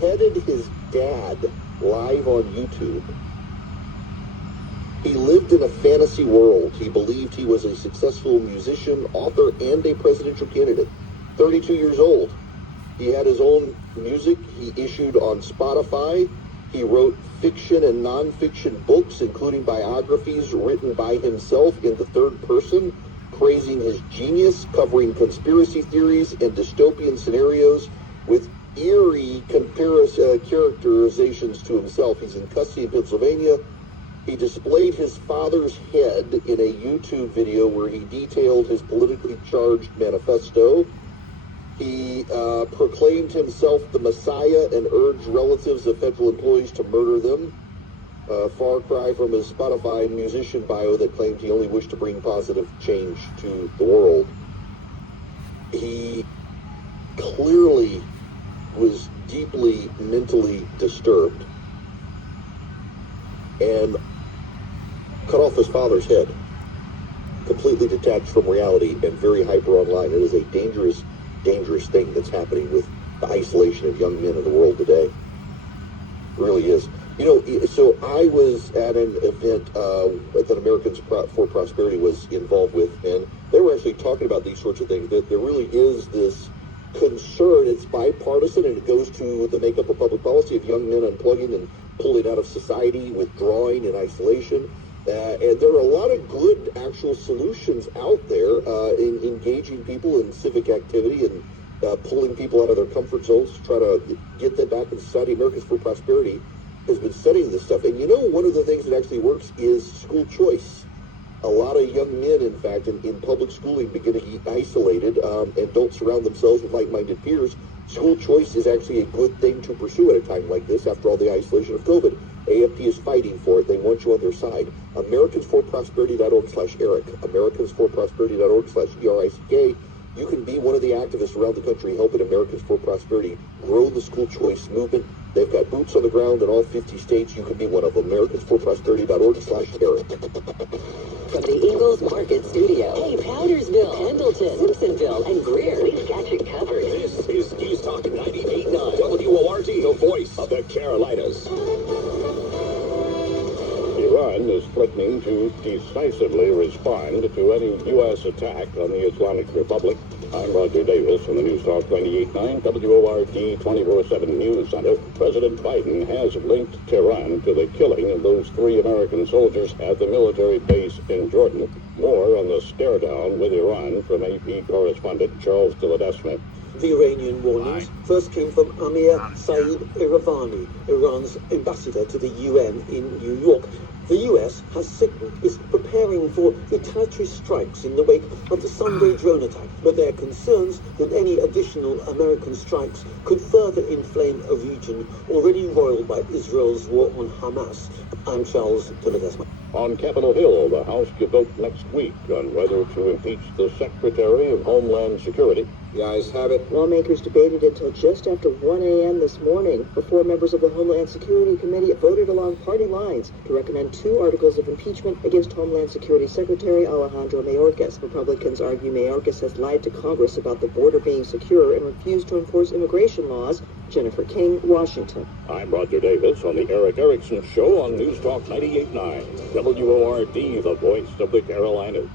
beheaded his dad live on YouTube. He lived in a fantasy world. He believed he was a successful musician, author, and a presidential candidate. 32 years old. He had his own music he issued on Spotify. He wrote fiction and nonfiction books, including biographies written by himself in the third person, praising his genius, covering conspiracy theories and dystopian scenarios with eerie characterizations to himself. He's in custody in Pennsylvania. He displayed his father's head in a YouTube video where he detailed his politically charged manifesto. He proclaimed himself the Messiah and urged relatives of federal employees to murder them. Far cry from his Spotify musician bio that claimed he only wished to bring positive change to the world. He clearly was deeply mentally disturbed and cut off his father's head, completely detached from reality and very hyper online. It is a dangerous thing that's happening with the isolation of young men in the world today. It really is. You know, so I was at an event that Americans for Prosperity was involved with, and they were actually talking about these sorts of things, that there really is this concern. It's bipartisan, and it goes to the makeup of public policy of young men unplugging and pulling out of society, withdrawing in isolation. And there are a lot of good actual solutions out there in engaging people in civic activity and pulling people out of their comfort zones to try to get them back in society. Americans for Prosperity has been studying this stuff. And you know, one of the things that actually works is school choice. A lot of young men, in fact, in public schooling begin to get isolated and don't surround themselves with like-minded peers. School choice is actually a good thing to pursue at a time like this after all the isolation of COVID. AFP is fighting for it. They want you on their side. AmericansForProsperity.org/Eric. AmericansForProsperity.org/ERICK. You can be one of the activists around the country helping Americans for Prosperity grow the school choice movement. They've got boots on the ground in all 50 states. You can be one of them. AmericansForProsperity.org/Eric. From the Eagles Market Studio, hey, Powdersville, Pendleton, Simpsonville, and Greer, we've got you covered. This is News Talk 98.9 WORD, the voice of the Carolinas. Iran is threatening to decisively respond to any U.S. attack on the Islamic Republic. I'm Roger Davis from the News Talk 98.9 WORD 24/7 News Center. President Biden has linked Tehran to the killing of those 3 American soldiers at the military base in Jordan. More on the stare-down with Iran from AP correspondent Charles Deladesma. The Iranian warnings first came from Amir Saeed Iravani, Iran's ambassador to the UN in New York. The US has signaled it's preparing for retaliatory strikes in the wake of the Sunday drone attack, but there are concerns that any additional American strikes could further inflame a region already roiled by Israel's war on Hamas. I'm Charles Deladesma. On Capitol Hill, the House could vote next week on whether to impeach the Secretary of Homeland Security. The ayes have it. Lawmakers debated until just after 1 a.m. this morning before members of the Homeland Security Committee voted along party lines to recommend 2 articles of impeachment against Homeland Security Secretary Alejandro Mayorkas. Republicans argue Mayorkas has lied to Congress about the border being secure and refused to enforce immigration laws. Jennifer King, Washington. I'm Roger Davis on the Eric Erickson Show on News Talk 98.9 WORD, the voice of the Carolinas.